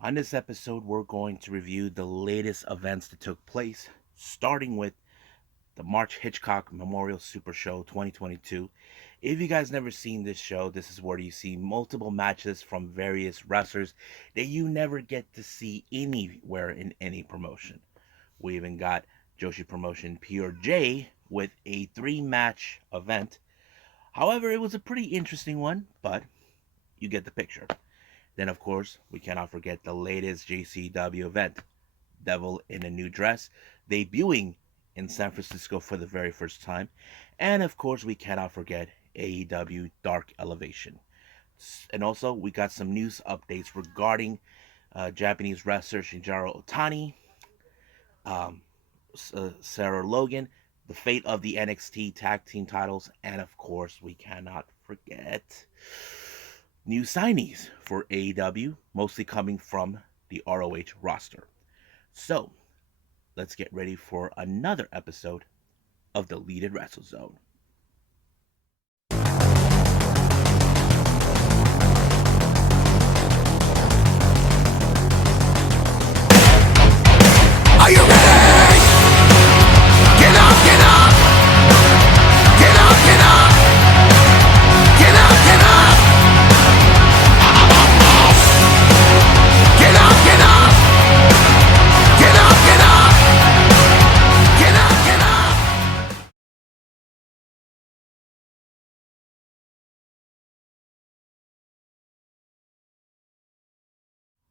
On this episode, we're going to review the latest events that took place, starting with the Mark Hitchcock Memorial Supershow 2022. If you guys never seen this show, this is where you see multiple matches from various wrestlers that you never get to see anywhere in any promotion. We even got Joshi Promotion Pure J with a three-match event. However, it was a pretty interesting one, but you get the picture. Then, of course, we cannot forget the latest GCW event, Devil in a New Dress, debuting in San Francisco for the very first time. And, of course, we cannot forget AEW Dark Elevation. And also, we got some news updates regarding Japanese wrestler Shinjiro Otani, um, Sarah Logan, the fate of the NXT Tag Team titles, and, of course, we cannot forget new signees for AEW, mostly coming from the ROH roster. So, let's get ready for another episode of the Deleted Wrestle Zone. Are you ready? Get up, get up! Get up, get up! Get up, get up! Get up, get up! Get up, get up! Get up, get up!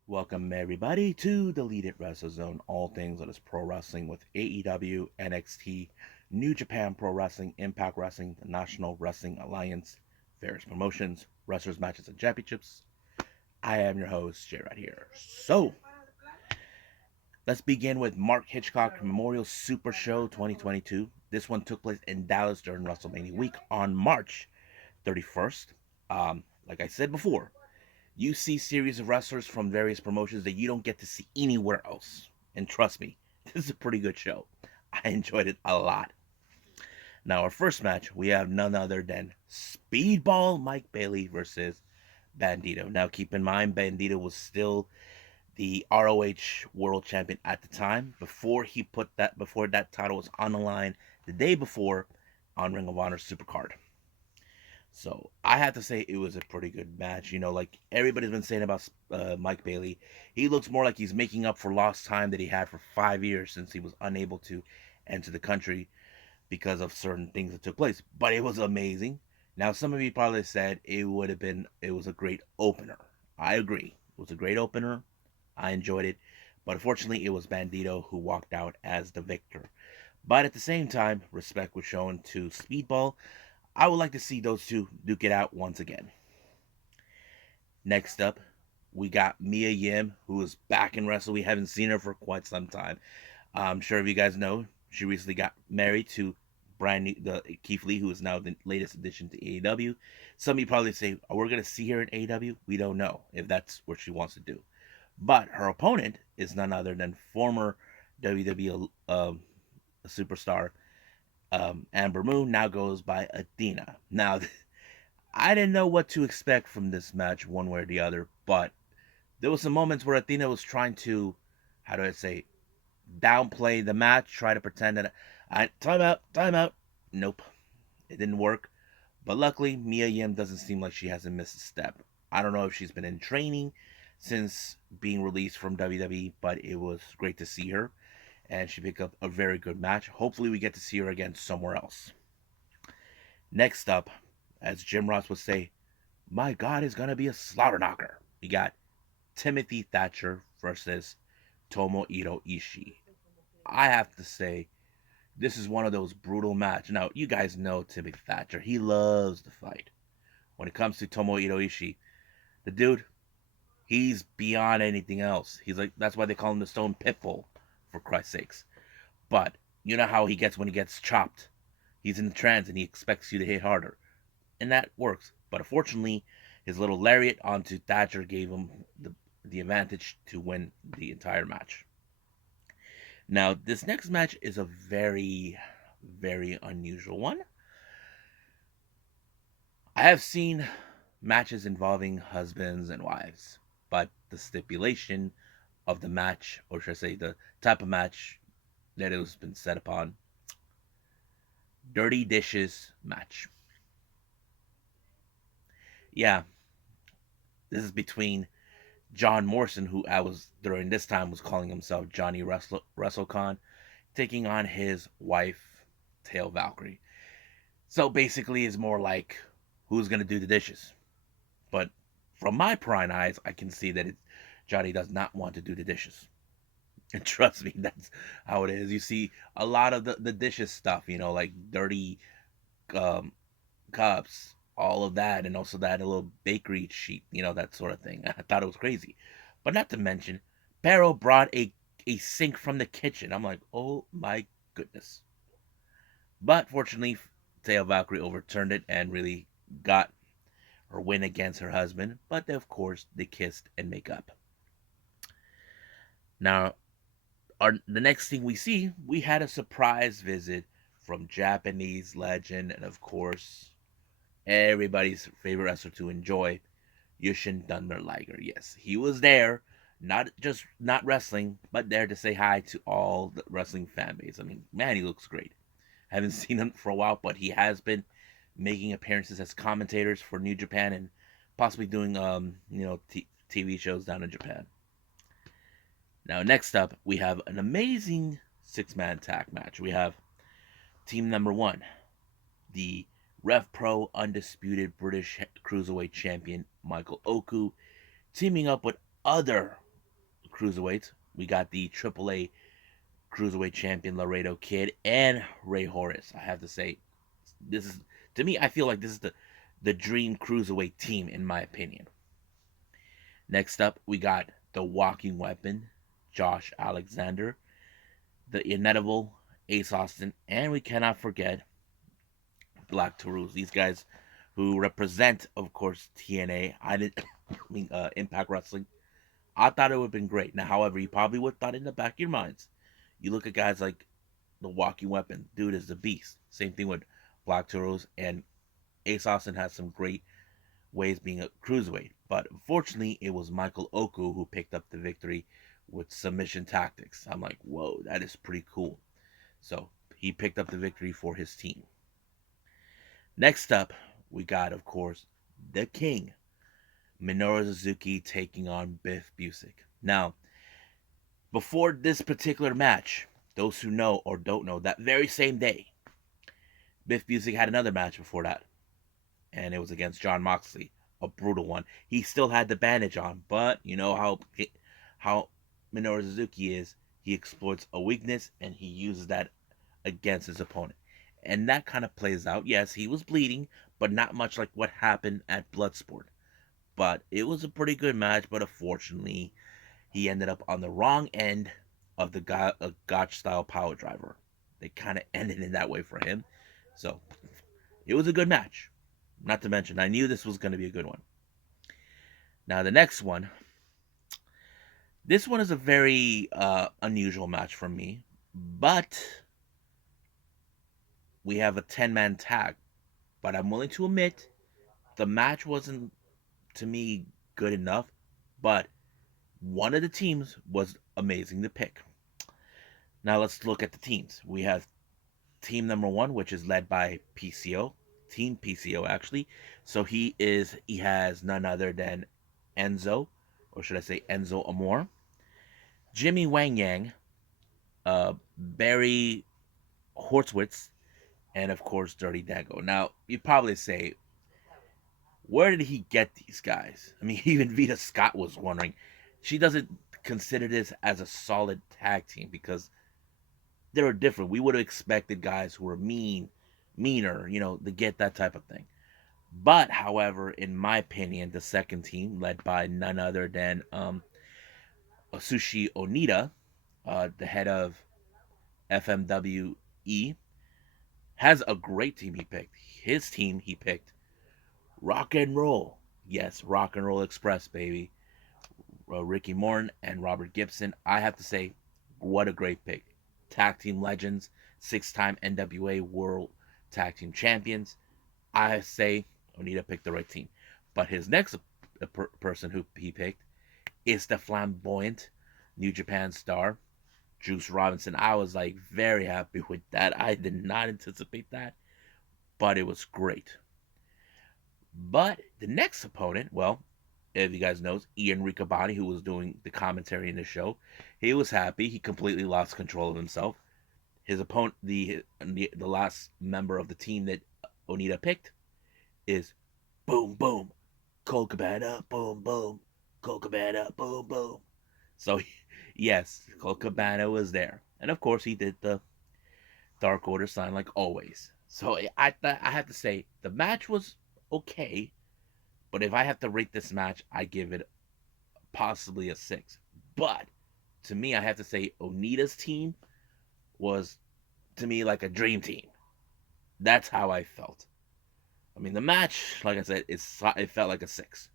Welcome everybody to the Deleted Wrestle Zone, all things that is pro wrestling with AEW, NXT, New Japan Pro Wrestling, Impact Wrestling, the National Wrestling Alliance, various promotions, wrestlers, matches, and championships. I am your host, Jay, right here. So, let's begin with Mark Hitchcock Memorial Supershow 2022. This one took place in Dallas during WrestleMania week on March 31st. Like I said before, you see series of wrestlers from various promotions that you don't get to see anywhere else. And trust me, this is a pretty good show. I enjoyed it a lot. Now, our first match, we have none other than Speedball Mike Bailey versus Bandito. Now, keep in mind, Bandito was still the ROH World Champion at the time before that title was on the line the day before on Ring of Honor Supercard. So I have to say it was a pretty good match. You know, like everybody's been saying about Mike Bailey, he looks more like he's making up for lost time that he had for 5 years since he was unable to enter the country because of certain things that took place. But it was amazing. Now, some of you probably said it was a great opener. I agree. It was a great opener. I enjoyed it. But unfortunately, it was Bandito who walked out as the victor. But at the same time, respect was shown to Speedball. I would like to see those two duke it out once again. Next up, we got Mia Yim, who is back in wrestling. We haven't seen her for quite some time. I'm sure if you guys know, she recently got married to Keith Lee, who is now the latest addition to AEW. Some of you probably say, "Oh, we're gonna see her in AEW." We don't know if that's what she wants to do. But her opponent is none other than former WWE superstar Amber Moon, now goes by Athena. Now, I didn't know what to expect from this match one way or the other, but there was some moments where Athena was trying to, how do I say, downplay the match, try to pretend that time out, time out. Nope, it didn't work. But luckily, Mia Yim doesn't seem like she hasn't missed a step. I don't know if she's been in training since being released from WWE, but it was great to see her, and she picked up a very good match. Hopefully, we get to see her again somewhere else. Next up, as Jim Ross would say, my God is going to be a slaughter knocker. We got Timothy Thatcher versus Tomohiro Ishii. I have to say, this is one of those brutal matches. Now, you guys know Timothy Thatcher. He loves to fight. When it comes to Tomohiro Ishii, the dude, he's beyond anything else. He's like, that's why they call him the Stone Pitbull, for Christ's sakes. But you know how he gets when he gets chopped. He's in the trance and he expects you to hit harder. And that works. But unfortunately, his little lariat onto Thatcher gave him the advantage to win the entire match. Now, this next match is a very, very unusual one. I have seen matches involving husbands and wives, but the stipulation of the match, or should I say the type of match that it was been set upon. Dirty Dishes match. Yeah, this is between John Morrison, who I was during this time was calling himself Johnny WrestleCon, taking on his wife, Tail Valkyrie. So basically, it's more like who's gonna do the dishes. But from my prying eyes, I can see that Johnny does not want to do the dishes. And trust me, that's how it is. You see a lot of the dishes stuff, like dirty um, cups, all of that, and also that little bakery sheet, that sort of thing. I thought it was crazy. But not to mention, Barrow brought a sink from the kitchen. I'm like, oh my goodness. But fortunately, Taya Valkyrie overturned it and really got her win against her husband. But of course, they kissed and make up. Now, the next thing we see, we had a surprise visit from Japanese legend and of course everybody's favorite wrestler to enjoy, Yushin Thunder Liger. Yes, he was there, not wrestling, but there to say hi to all the wrestling fan base. I mean, man, he looks great. I haven't seen him for a while, but he has been making appearances as commentators for New Japan and possibly doing TV shows down in Japan. Now, next up, we have an amazing six-man tag match. We have team number one, the Rev Pro Undisputed British Cruiserweight Champion Michael Oku, teaming up with other cruiserweights. We got the AAA Cruiserweight Champion Laredo Kid and Ray Horace. I have to say, this is, to me, I feel like this is the dream cruiserweight team, in my opinion. Next up, we got the Walking Weapon, Josh Alexander, the Inedible Ace Austin, and we cannot forget Black Taurus. These guys who represent, of course, TNA. I didn't mean Impact Wrestling. I thought it would have been great. Now, however, you probably would have thought in the back of your minds. You look at guys like the Walking Weapon. Dude is the beast. Same thing with Black Taurus, and Ace Austin has some great ways being a cruiserweight. But unfortunately, it was Michael Oku who picked up the victory with submission tactics. I'm like, whoa, that is pretty cool. So he picked up the victory for his team. Next up, we got, of course, the King, Minoru Suzuki, taking on Biff Busick. Now, before this particular match, those who know or don't know, that very same day, Biff Busick had another match before that, and it was against Jon Moxley, a brutal one. He still had the bandage on, but you know how Minoru Suzuki is. He exploits a weakness and he uses that against his opponent. And that kind of plays out. Yes, he was bleeding, but not much like what happened at Bloodsport. But it was a pretty good match, but unfortunately, he ended up on the wrong end of the Gotch style power driver. They kind of ended in that way for him. So, it was a good match. Not to mention, I knew this was going to be a good one. Now, the next one. This one is a very unusual match for me, but we have a 10-man tag. But I'm willing to admit the match wasn't, to me, good enough. But one of the teams was amazing to pick. Now let's look at the teams. We have team number one, which is led by PCO. Team PCO, actually. So he has none other than Enzo, or should I say Enzo Amore, Jimmy Wang Yang, Barry Horowitz, and of course Dirty Dango. Now, you'd probably say, where did he get these guys? I mean, even Vita Scott was wondering. She doesn't consider this as a solid tag team because they're different. We would have expected guys who were meaner, to get that type of thing. But, however, in my opinion, the second team, led by none other than Atsushi Onita, the head of FMWE, has a great team he picked. His team he picked Rock and Roll. Yes, Rock and Roll Express, baby. Ricky Morton and Robert Gibson. I have to say, what a great pick. Tag team legends, 6-time NWA World Tag Team Champions. I say Onita picked the right team. But his next person who he picked is the flamboyant New Japan star, Juice Robinson. I was like very happy with that. I did not anticipate that, but it was great. But the next opponent, well, if you guys know, Ian Riccaboni, who was doing the commentary in the show, he was happy. He completely lost control of himself. His opponent, the last member of the team that Onita picked, is boom boom, Colt Cabana, boom boom, Colt Cabana, boom boom. So yes, Colt Cabana was there, and of course he did the Dark Order sign like always. So I have to say the match was okay, but if I have to rate this match, I give it possibly a 6. But to me, I have to say Onita's team was to me like a dream team. That's how I felt. I mean, the match, like I said, it felt like a 6.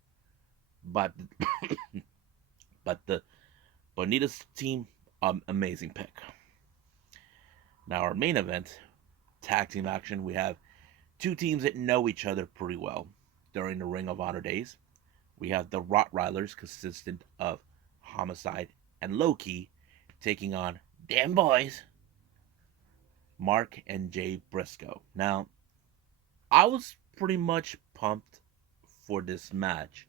But but the Onita's team, amazing pick. Now our main event, tag team action. We have two teams that know each other pretty well during the Ring of Honor days. We have the Rottweilers, consistent of Homicide and Loki, taking on Damn Boys, Mark and Jay Briscoe. Now, I was pretty much pumped for this match,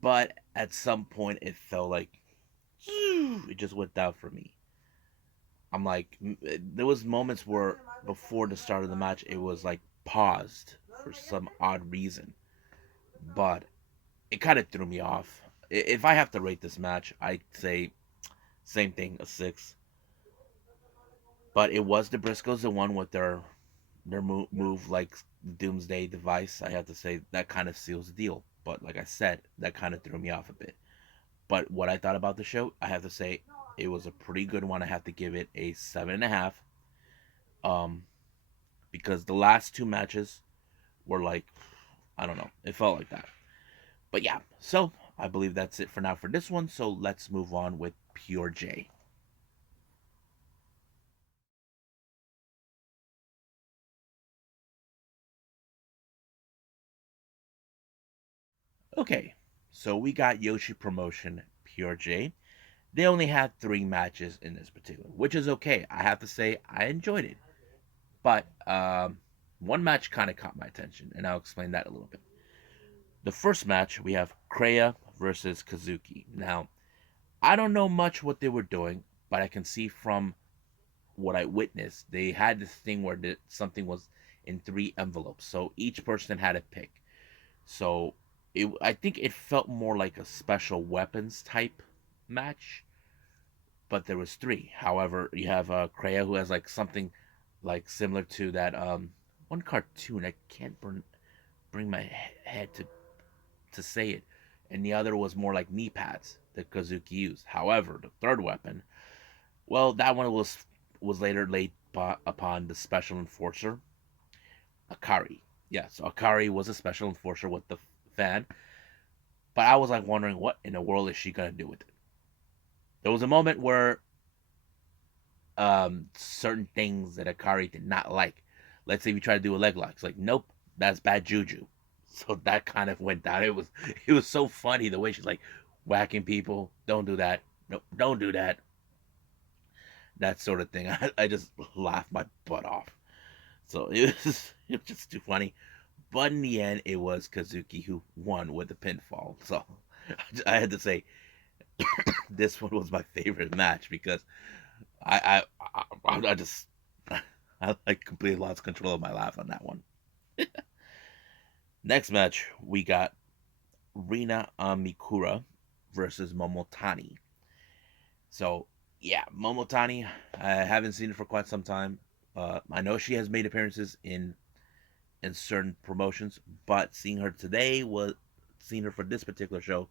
but at some point it felt like it just went down for me. I'm like, there was moments where before the start of the match it was like paused for some odd reason, but it kind of threw me off. If I have to rate this match, I'd say same thing, a 6. But it was the Briscoes the one with their move like Doomsday Device. I have to say that kind of seals the deal. But like I said, that kind of threw me off a bit. But what I thought about the show, I have to say it was a pretty good one. I have to give it a 7.5. Um, because the last two matches were like, I don't know, it felt like that. But yeah, so I believe that's it for now for this one. So let's move on with Pure J. Okay, so we got Yoshi Promotion Pure J. They only had 3 matches in this particular, which is okay. I have to say I enjoyed it, but one match kind of caught my attention, and I'll explain that a little bit. The first match we have Kreia versus Kazuki. Now I don't know much what they were doing, but I can see from what I witnessed, they had this thing where something was in 3 envelopes, so each person had a pick. So I think it felt more like a special weapons type match, but there was 3. However, you have Kreia who has like something like similar to that one cartoon. I can't bring my head to say it, and the other was more like knee pads that Kazuki used. However, the third weapon, well, that one was later laid upon the special enforcer Akari. Yeah, so Akari was a special enforcer with the fan, but I was like wondering what in the world is she gonna do with it. There was a moment where certain things that Akari did not like. Let's say we try to do a leg lock. It's like, nope, that's bad juju. So that kind of went down. It was so funny the way she's like whacking people. Don't do that. Nope, don't do that. That sort of thing. I just laughed my butt off. So it was just too funny. But in the end, it was Kazuki who won with the pinfall. So I had to say this one was my favorite match because I just I like completely lost control of my laugh on that one. Next match we got Rina Mikura versus Momotani. So yeah, Momotani, I haven't seen her for quite some time. I know she has made appearances in certain promotions, but seeing her for this particular show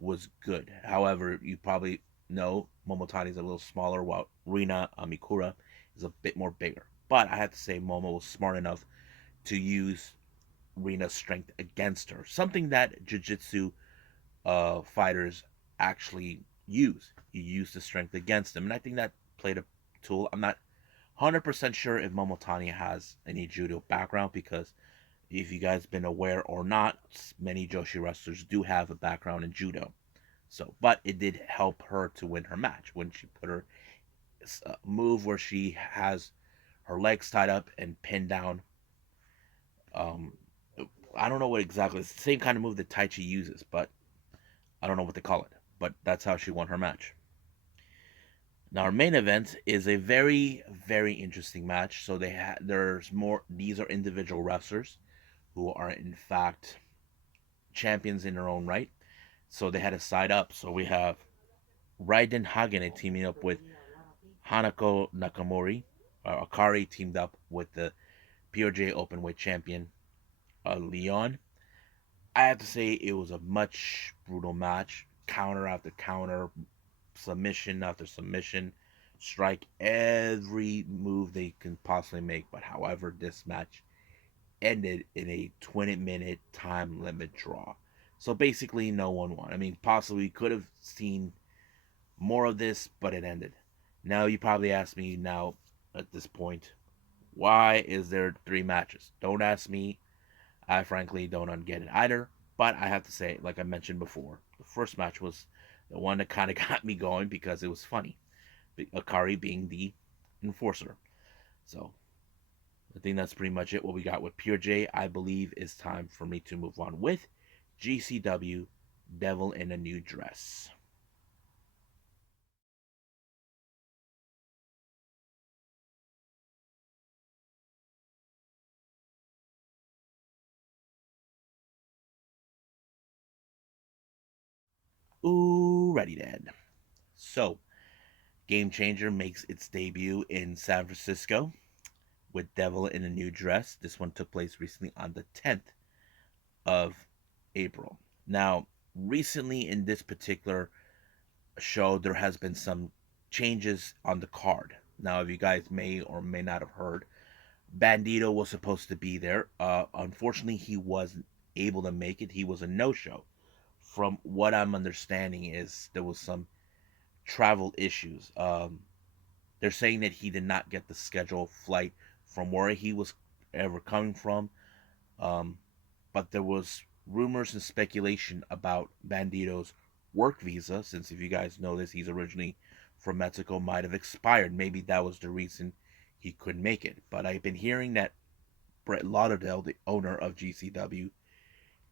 was good. However, you probably know Momotani is a little smaller, while Rina Amikura is a bit more bigger. But I have to say, Momo was smart enough to use Rina's strength against her, something that jiu-jitsu fighters actually use. You use the strength against them, and I think that played a tool. I'm not 100% sure if Momotani has any judo background because if you guys been aware or not, many Joshi wrestlers do have a background in judo. So, but it did help her to win her match when she put her move where she has her legs tied up and pinned down. Um, I don't know what exactly. It's the same kind of move that Tai Chi uses, but I don't know what they call it. But that's how she won her match. Now, our main event is a very, very interesting match. So there's more. These are individual wrestlers who are in fact champions in their own right. So they had a side up. So we have Raiden Hagane teaming up with Hanako Nakamori. Akari teamed up with the PRJ Openweight champion Leon. I have to say it was a much brutal match. Counter after counter, submission after submission, strike every move they can possibly make. But however, this match ended in a 20-minute time limit draw. So basically, no one won. I mean, possibly could have seen more of this, but it ended. Now, you probably ask me now at this point, why is there three matches? Don't ask me. I frankly don't get it either. But I have to say, like I mentioned before, the first match was the one that kind of got me going because it was funny. Akari being the enforcer. So I think that's pretty much it. What we got with Pure J, I believe, is time for me to move on with GCW Devil in a New Dress. Ooh, ready then. So, Game Changer makes its debut in San Francisco with Devil in a New Dress. This one took place recently on the 10th of April. Now, recently in this particular show, there has been some changes on the card. Now, if you guys may or may not have heard, Bandito was supposed to be there. Unfortunately, he wasn't able to make it. He was a no-show. From what I'm understanding, is there was some travel issues. They're saying that he did not get the scheduled flight from where he was ever coming from. Um, but there was rumors and speculation about Bandito's work visa, since if you guys know this, he's originally from Mexico, might have expired. Maybe that was the reason he couldn't make it. But I've been hearing that Brett Lauderdale, the owner of GCW,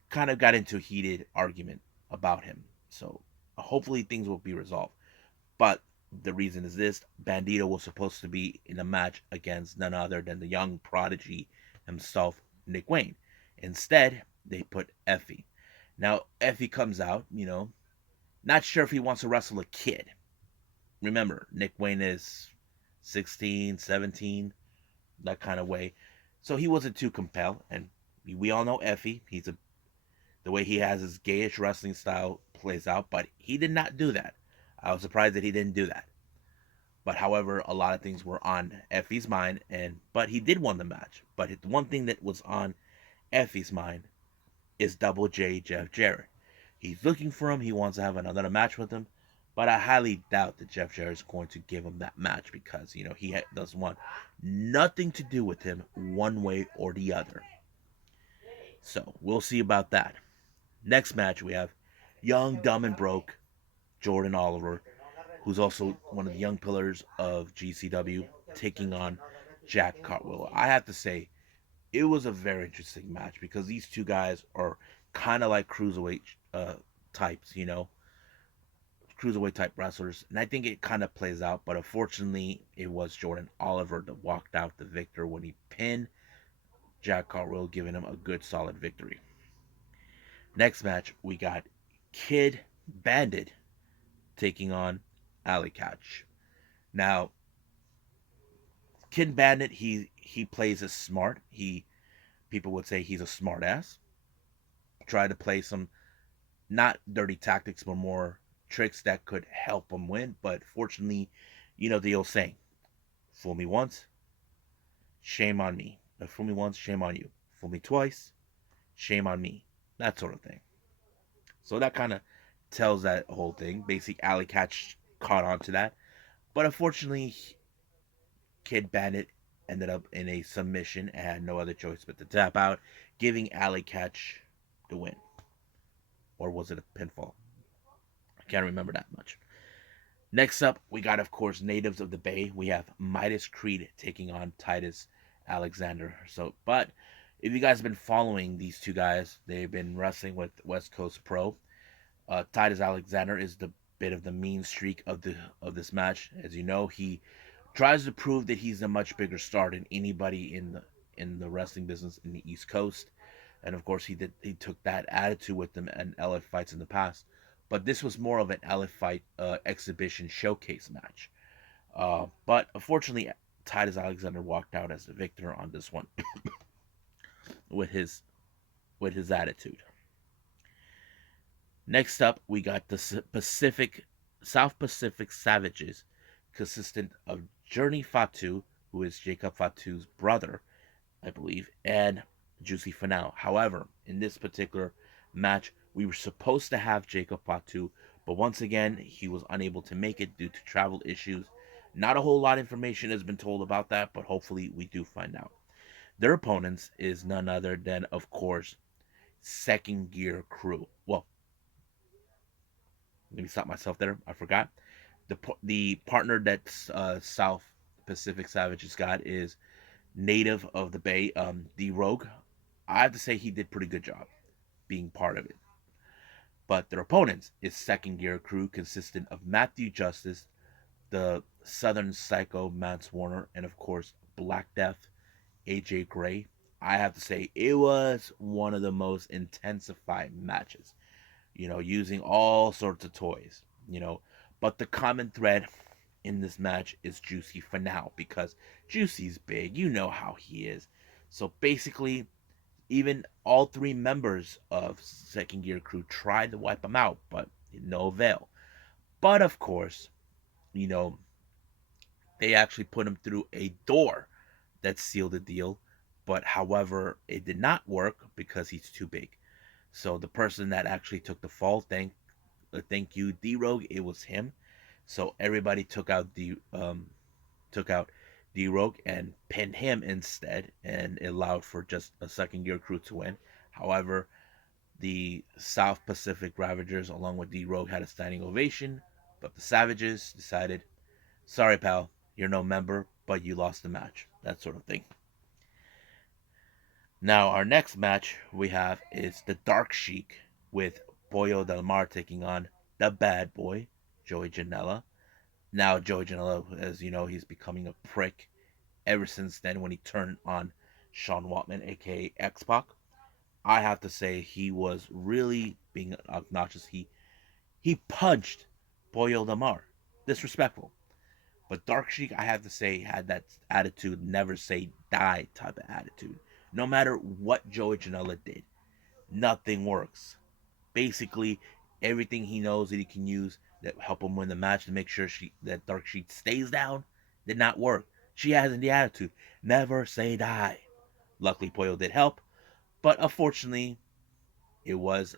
kind of got into a heated argument about him. So hopefully things will be resolved. But the reason is this: Bandito was supposed to be in a match against none other than the young prodigy himself, Nick Wayne. Instead, they put Effie. Now, Effie comes out, not sure if he wants to wrestle a kid. Remember, Nick Wayne is 16, 17, that kind of way. So he wasn't too compelled. And we all know Effie. The way he has his gayish wrestling style plays out, but he did not do that. I was surprised that he didn't do that. But however, a lot of things were on Effie's mind, but he did win the match. But the one thing that was on Effie's mind is Double J Jeff Jarrett. He's looking for him. He wants to have another match with him. But I highly doubt that Jeff Jarrett is going to give him that match because, he doesn't want nothing to do with him one way or the other. So we'll see about that. Next match, we have Young, Dumb, and Broke Jordan Oliver, who's also one of the young pillars of GCW, taking on Jack Cartwheel. I have to say, it was a very interesting match because these two guys are kind of like cruiserweight types, cruiserweight type wrestlers, and I think it kind of plays out. But unfortunately, it was Jordan Oliver that walked out the victor when he pinned Jack Cartwheel, giving him a good solid victory. Next match, we got Kid Bandit taking on Alley Catch. Now, Kid Bandit, he plays as smart. People would say he's a smart ass. Try to play some not dirty tactics, but more tricks that could help him win. But fortunately, the old saying: "Fool me once, shame on me. Fool me once, shame on you. Fool me twice, shame on me." That sort of thing. So that kind of tells that whole thing. Basically, Alley Catch caught on to that. But unfortunately, Kid Bandit ended up in a submission and had no other choice but to tap out, giving Alley Catch the win. Or was it a pinfall? I Can't remember that much. Next up, we got, of course, Natives of the Bay. We have Midas Creed taking on Titus Alexander. But if you guys have been following these two guys, they've been wrestling with West Coast Pro. Titus Alexander is the bit of the mean streak of this match. As you know, he tries to prove that he's a much bigger star than anybody in the wrestling business in the East Coast. And of course, he took that attitude with them in LA fights in the past. But this was more of an LA fight exhibition showcase match. But unfortunately, Titus Alexander walked out as the victor on this one with his attitude. Next up, we got the South Pacific Savages, consistent of Journey Fatu, who is Jacob Fatu's brother, I believe, and Juicy Finau. However, in this particular match, we were supposed to have Jacob Fatu, but once again, he was unable to make it due to travel issues. Not a whole lot of information has been told about that, but hopefully we do find out. Their opponents is none other than, of course, Second Gear Crew. Well, let me stop myself there. I forgot. The partner that South Pacific Savages got is native of the Bay, D Rogue. I have to say he did pretty good job being part of it. But their opponents is Second Gear Crew, consistent of Matthew Justice, the Southern Psycho Mance Warner, and of course Black Death, AJ Gray. I have to say it was one of the most intensified matches. Using all sorts of toys. But the common thread in this match is Juicy for now because Juicy's big. You know how he is. So basically, even all three members of Second Gear Crew tried to wipe him out, but no avail. But of course, you know, they actually put him through a door that sealed the deal. But however, it did not work because he's too big. So the person that actually took the fall, thank you, D Rogue, it was him. So everybody took out D Rogue and pinned him instead, and it allowed for just a Second Gear Crew to win. However, the South Pacific Ravagers, along with D Rogue, had a standing ovation, but the Savages decided, sorry, pal, you're no member, but you lost the match. That sort of thing. Now, our next match we have is the Dark Sheik with Boyo Del Mar taking on the bad boy, Joey Janela. Now, Joey Janela, as you know, he's becoming a prick ever since then when he turned on Sean Waltman, aka X Pac. I have to say he was really being obnoxious. He punched Boyo Del Mar. Disrespectful. But Dark Sheik, I have to say, had that attitude, never say die type of attitude. No matter what Joey Janela did, nothing works. Basically, everything he knows that he can use that help him win the match to make sure that Dark Sheik stays down did not work. She has the attitude, never say die. Luckily, Poyo did help, but unfortunately, it was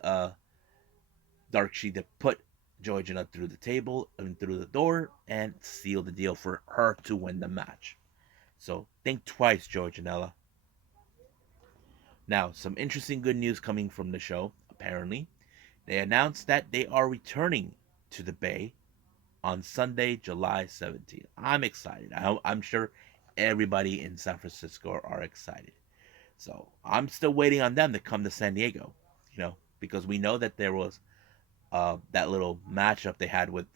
Dark Sheik that put Joey Janela through the table and through the door and sealed the deal for her to win the match. So think twice, Joey Janela. Now, some interesting good news coming from the show. Apparently, they announced that they are returning to the Bay on Sunday, July 17th. I'm excited. I'm sure everybody in San Francisco are excited. So I'm still waiting on them to come to San Diego, because we know that there was that little matchup they had with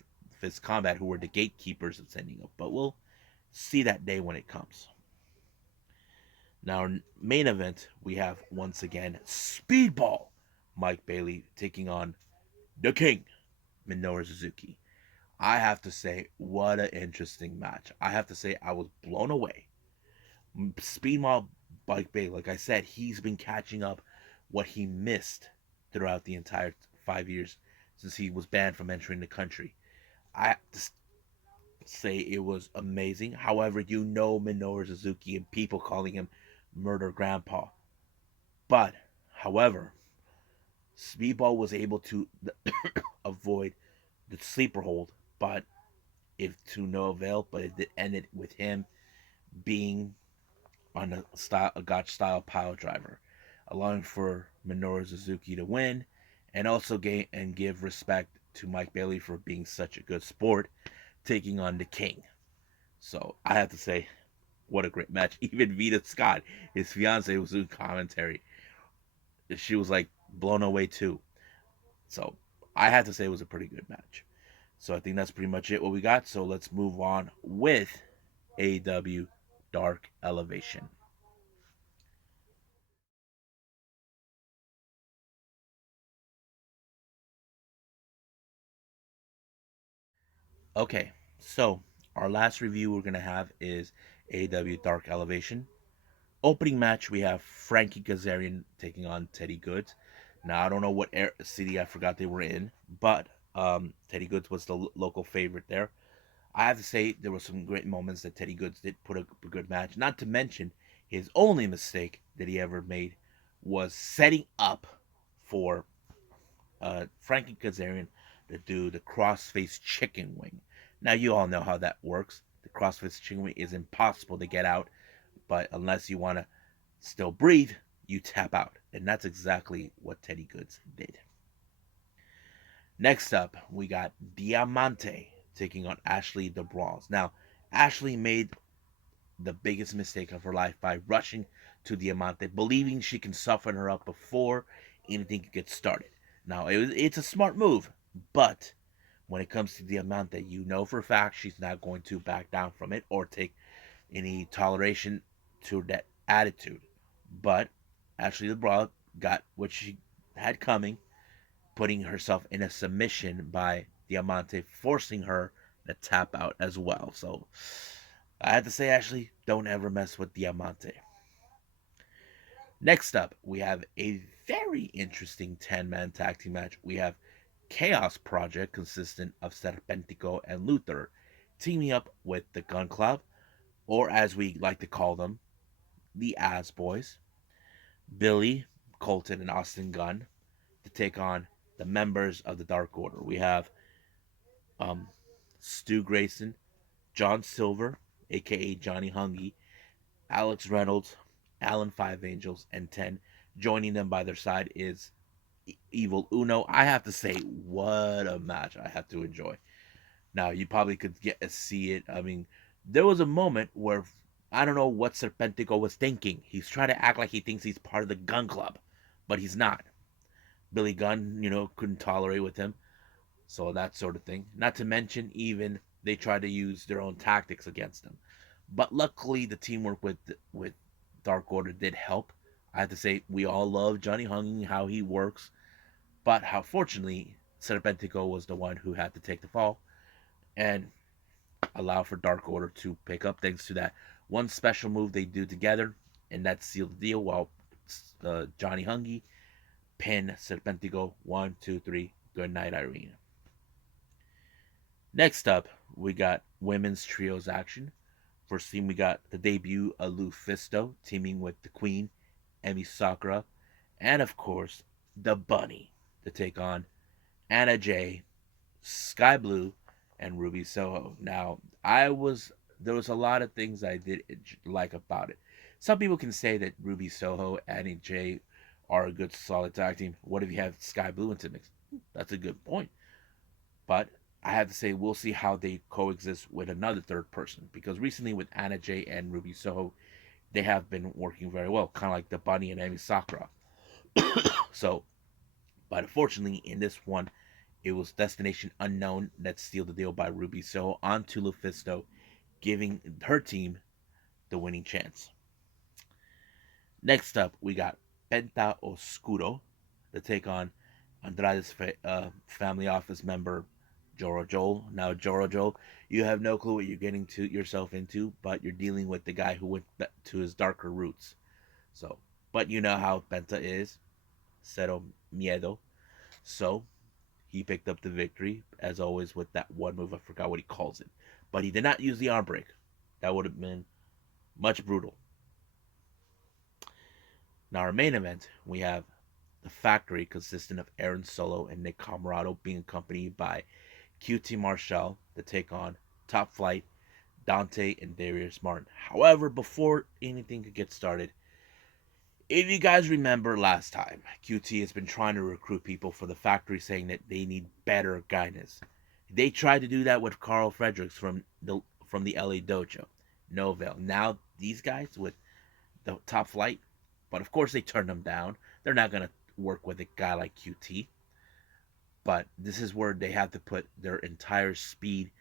Fist Combat, who were the gatekeepers of San Diego. But we'll see that day when it comes. Now, our main event, we have once again Speedball Mike Bailey taking on the King, Minoru Suzuki. I have to say, what an interesting match. I have to say, I was blown away. Speedball Mike Bailey, like I said, he's been catching up what he missed throughout the entire 5 years since he was banned from entering the country. I have to say it was amazing. However, Minoru Suzuki and people calling him Murder Grandpa. But, however, Speedball was able to avoid the sleeper hold, but if to no avail. But it ended with him being on a Gotch style pile driver, allowing for Minoru Suzuki to win, and also give respect to Mike Bailey for being such a good sport, taking on the King. So I have to say, what a great match. Even Vita Scott, his fiance, was doing commentary. She was like blown away too. So I had to say it was a pretty good match. So I think that's pretty much it what we got. So let's move on with AEW Dark Elevation. Okay, so our last review we're gonna have is AEW Dark Elevation. Opening match we have Frankie Kazarian taking on Teddy Goods. Now I don't know what city I forgot they were in, but Teddy Goods was the local favorite there. I have to say there were some great moments that Teddy Goods did put a good match. Not to mention his only mistake that he ever made was setting up for Frankie Kazarian to do the crossface chicken wing. Now you all know how that works. The crossface chicken wing is impossible to get out, but unless you want to still breathe, you tap out, and that's exactly what Teddy Goods did. Next up, we got Diamante taking on Ashley the Brawls. Now, Ashley made the biggest mistake of her life by rushing to Diamante, believing she can soften her up before anything can get started. Now, it's a smart move, but when it comes to Diamante, you know for a fact she's not going to back down from it or take any toleration to that attitude. But Ashley the Brawl got what she had coming, putting herself in a submission by Diamante, forcing her to tap out as well. So I have to say, Ashley, don't ever mess with Diamante. Next up, we have a very interesting 10-man tag team match. We have Chaos Project, consistent of Serpentico and Luther, teaming up with the Gun Club, or as we like to call them, the As Boys, Billy, Colton, and Austin Gunn, to take on the members of the Dark Order. We have um, Stu Grayson, John Silver, aka Johnny Hungy, Alex Reynolds, Alan Five Angels, and 10. Joining them by their side is Evil Uno. I have to say, what a match I had to enjoy. Now, you probably could get to see it. I mean, there was a moment where I don't know what Serpentico was thinking. He's trying to act like he thinks he's part of the Gun Club, but he's not. Billy Gunn, couldn't tolerate with him. So that sort of thing. Not to mention, even they tried to use their own tactics against him. But luckily, the teamwork with Dark Order did help. I have to say, we all love Johnny Hung, how he works, but how fortunately Serpentico was the one who had to take the fall and allow for Dark Order to pick up, thanks to that one special move they do together, and that sealed the deal. While Johnny Hungy pin Serpentico 1, 2, 3. Good night, Irene. Next up, we got women's trios action. First team, we got the debut of Lufisto teaming with the Queen, Emi Sakura, and of course, the Bunny to take on Anna Jay, Sky Blue, and Ruby Soho. Now, there was a lot of things I did like about it. Some people can say that Ruby Soho and Anna Jay are a good solid tag team. What if you have Sky Blue into mix? That's a good point. But I have to say, we'll see how they coexist with another third person. Because recently, with Anna Jay and Ruby Soho, they have been working very well, kind of like the Bunny and Emi Sakura. So, but unfortunately, in this one, it was Destination Unknown that sealed the deal by Ruby Soho onto Lufisto, giving her team the winning chance. Next up, we got Penta Oscuro to take on Andrade's family office member Joro Joel. Now, Joro Joel, you have no clue what you're getting to yourself into, but you're dealing with the guy who went to his darker roots. So, but you know how Penta is, cero miedo. So he picked up the victory, as always, with that one move. I forgot what he calls it, but he did not use the arm break. That would have been much brutal. Now, our main event, we have the Factory, consisting of Aaron Solo and Nick Camarado, being accompanied by QT Marshall to take on Top Flight, Dante, and Darius Martin. However, before anything could get started, If you guys remember last time, QT has been trying to recruit people for the factory, saying that they need better guidance. They tried to do that with Carl Fredericks from the LA Dojo, no avail. Now these guys with the top flight, but of course they turned them down. They're not gonna work with a guy like QT. But this is where they have to put their entire speed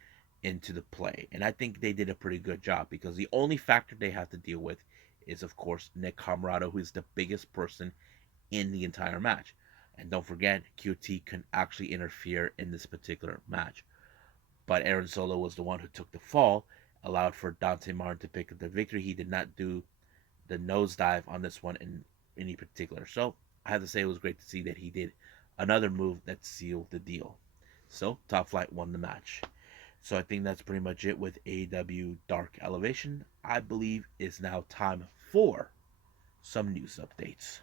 into the play. And I think they did a pretty good job because the only factor they have to deal with is, of course, Nick Camarado, who is the biggest person in the entire match. And don't forget, QT can actually interfere in this particular match. But Aaron Solo was the one who took the fall, allowed for Dante Martin to pick up the victory. He did not do the nosedive on this one in any particular. So I have to say it was great to see that he did another move that sealed the deal. So Top Flight won the match. So I think that's pretty much it with AEW Dark Elevation. I believe it's now time for some news updates.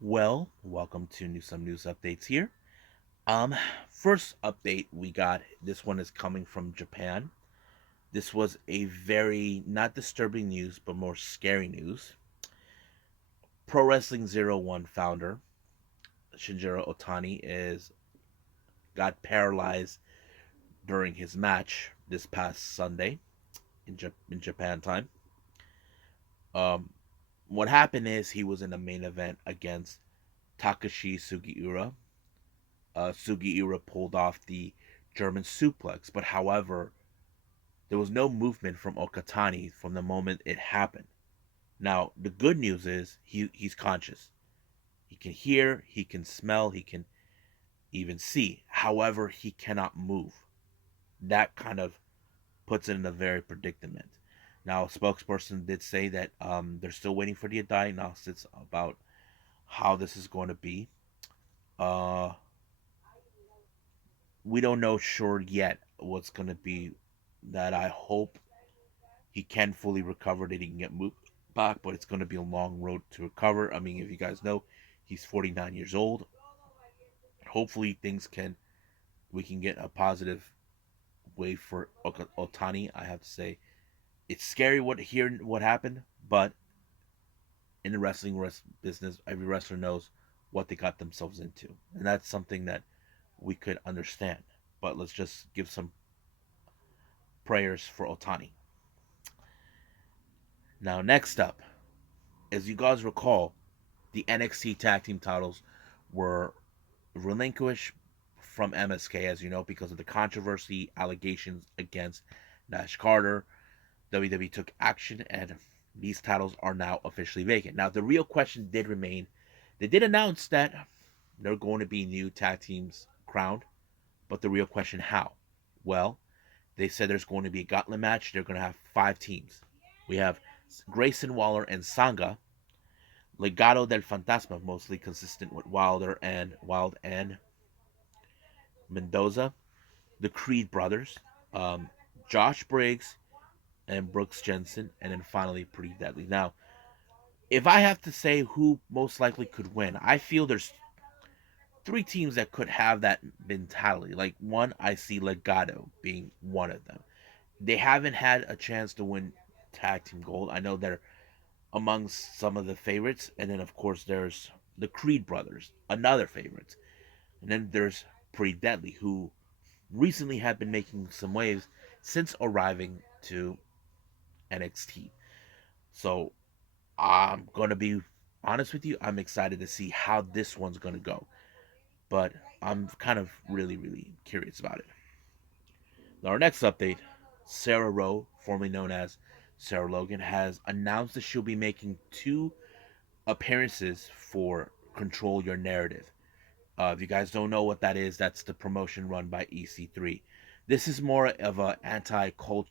Well, welcome to some news updates here. First update we got. This one is coming from Japan. This was a very not disturbing news, but more scary news. Pro Wrestling Zero One founder Shinjiro Otani is got paralyzed during his match this past Sunday in Japan time. Um, what happened is he was in the main event against Takashi Sugiura. Sugiura pulled off the German suplex, but however, there was no movement from Okatani from the moment it happened. Now, the good news is he's conscious. He can hear, he can smell, he can even see. However, he cannot move. That kind of puts it in a very predicament. Now, a spokesperson did say that they're still waiting for the diagnostics about how this is going to be. Uh, we don't know sure yet what's going to be. That I hope he can fully recover, that he can get moved back, but it's going to be a long road to recover. I mean, if you guys know, he's 49 years old. Hopefully, we can get a positive way for Otani. I have to say, it's scary hearing what happened, but in the wrestling business, every wrestler knows what they got themselves into, and that's something that we could understand. But let's just give some prayers for Otani. Now, next up, as you guys recall, the NXT Tag Team titles were relinquished from MSK, as you know, because of the controversy allegations against Nash Carter. WWE took action, and these titles are now officially vacant. Now, the real question did remain. They did announce that there are going to be new tag teams crowned, but the real question, how? Well, they said there's going to be a gauntlet match. They're going to have 5 teams. We have Grayson Waller and Sanga, Legado del Fantasma, mostly consistent with Wilder and Wild and Mendoza, the Creed brothers, Josh Briggs and Brooks Jensen, and then finally Pretty Deadly. Now, if I have to say who most likely could win, I feel there's 3 teams that could have that mentality. Like one, I see Legado being one of them. They haven't had a chance to win tag team gold. I know they're amongst some of the favorites, and then of course there's the Creed brothers, another favorite, and then there's Pretty Deadly, who recently have been making some waves since arriving to NXT. So I'm gonna be honest with you, I'm excited to see how this one's gonna go, but I'm kind of really curious about it. Now, our next update, Sarah Rowe, formerly known as Sarah Logan, has announced that she'll be making 2 appearances for Control Your Narrative. If you guys don't know what that is, that's the promotion run by EC3. This is more of a anti-culture,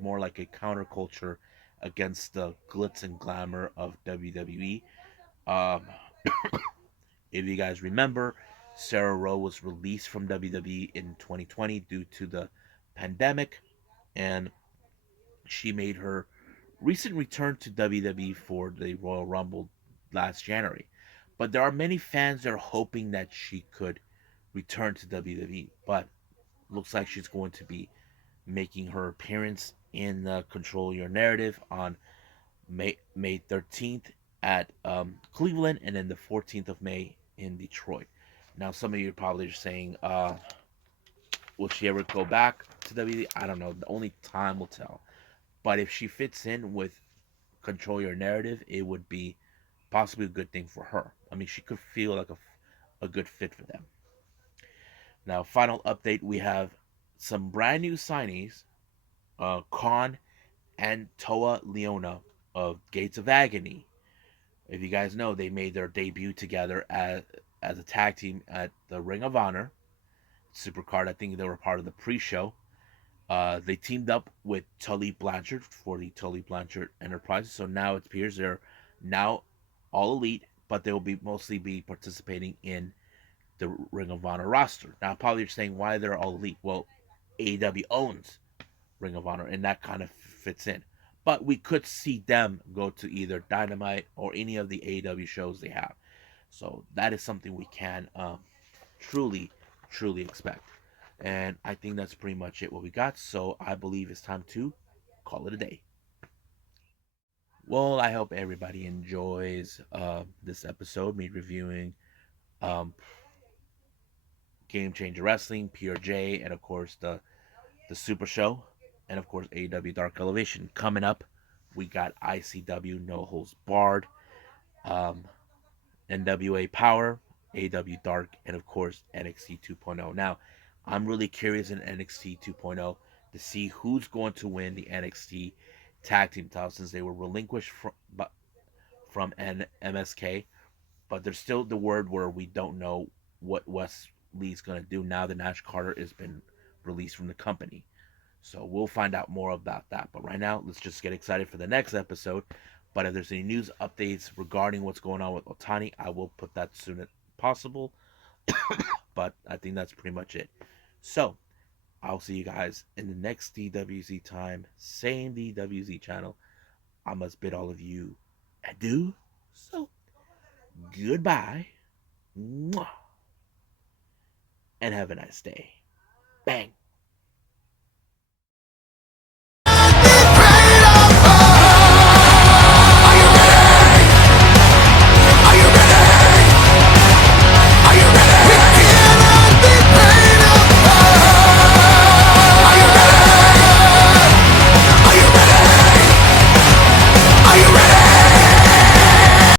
more like a counterculture against the glitz and glamour of WWE. Um, if you guys remember, Sarah Rowe was released from WWE in 2020 due to the pandemic, and She made her recent return to WWE for the Royal Rumble last January. But there are many fans that are hoping that she could return to WWE. But looks like she's going to be making her appearance in Control Your Narrative on May 13th at Cleveland, and then the 14th of May in Detroit. Now, some of you are probably saying, will she ever go back to WWE? I don't know. The only time will tell. But if she fits in with Control Your Narrative, it would be possibly a good thing for her. I mean, she could feel like a good fit for them. Now, final update, we have some brand new signees, Khan and Toa Leona of Gates of Agony. If you guys know, they made their debut together as a tag team at the Ring of Honor Supercard. I think they were part of the pre-show. They teamed up with Tully Blanchard for the Tully Blanchard Enterprises. So now it appears they're now all elite, but they will be mostly be participating in the Ring of Honor roster. Now, probably you're saying why they're all elite. Well, AEW owns Ring of Honor, and that kind of fits in. But we could see them go to either Dynamite or any of the AEW shows they have. So that is something we can truly, truly expect. And I think that's pretty much it what we got. So I believe it's time to call it a day. Well, I hope everybody enjoys this episode, me reviewing um, Game Changer Wrestling, PRJ, and of course the Super Show, and of course AEW Dark Elevation. Coming up, we got ICW No Holds Barred, um, NWA Power, AEW Dark, and of course NXT 2.0. Now, I'm really curious in NXT 2.0 to see who's going to win the NXT Tag Team title since they were relinquished from MSK, but there's still the word where we don't know what Wesley's going to do now that Nash Carter has been released from the company. So we'll find out more about that. But right now, let's just get excited for the next episode. But if there's any news updates regarding what's going on with Otani, I will put that soon as possible. But I think that's pretty much it. So I'll see you guys in the next DWZ time. Same DWZ channel. I must bid all of you adieu. So goodbye. Mwah, and have a nice day. Bang.